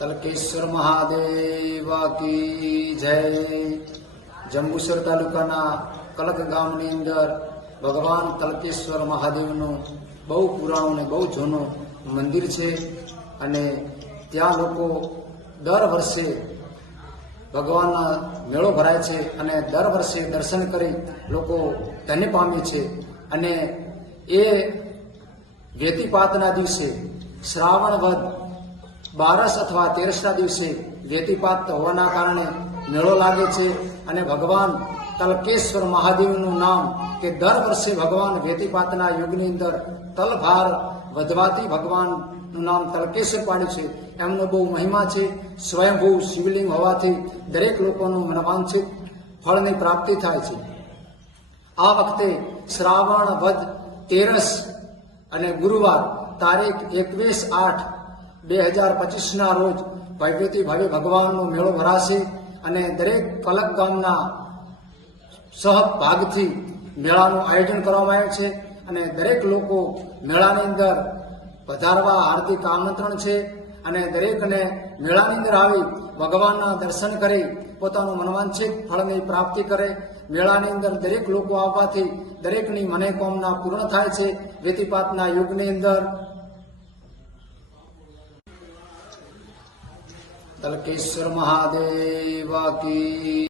તલકેશ્વર મહાદેવ કી જય। જંબુસર તાલુકાના કલક ગામની અંદર ભગવાન તલકેશ્વર મહાદેવનું બહુ પુરાણું અને બહુ જૂનું મંદિર છે અને ત્યાં લોકો દર વર્ષે ભગવાનના મેળો ભરાય છે અને દર વર્ષે દર્શન કરી લોકો ધન્ય પામે છે। અને એ વ્યતિપાતના દિવસે શ્રાવણ વદ 12 અથવા 13ના દિવસે વ્યતિપાત હોવાના કારણે મેળો લાગે છે અને ભગવાન તલકેશ્વર મહાદેવનું નામ કે દર વર્ષે ભગવાન વ્યતિપાતના યુગની અંદર તલભાર વધવાથી ભગવાનનું નામ તલકેશ્વર પાડ્યું છે। એમનો બહુ મહિમા છે। સ્વયંભૂ શિવલિંગ હોવાથી દરેક લોકોનું મનવાંછિત ફળની પ્રાપ્તિ થાય છે। આ વખતે શ્રાવણ વદ 13 અને ગુરુવાર તારીખ 21/8/2025ના રોજ ભવ્યથી ભવ્ય ભગવાનનો મેળો ભરાશે અને દરેક કલક ગામના સહભાગથી મેળાનું આયોજન કરવામાં આવ્યું છે અને દરેક લોકો મેળાની અંદર પધારવા હાર્દિક આમંત્રણ છે અને દરેકને મેળાની અંદર આવી ભગવાનના દર્શન કરી પોતાનું મનવાંછિત ફળની પ્રાપ્તિ કરે। મેળાની અંદર દરેક લોકો આવવાથી દરેકની મનોકામના પૂર્ણ થાય છે। વ્યતિપાતના યુગની અંદર તલકેશ્વર મહાદેવ કી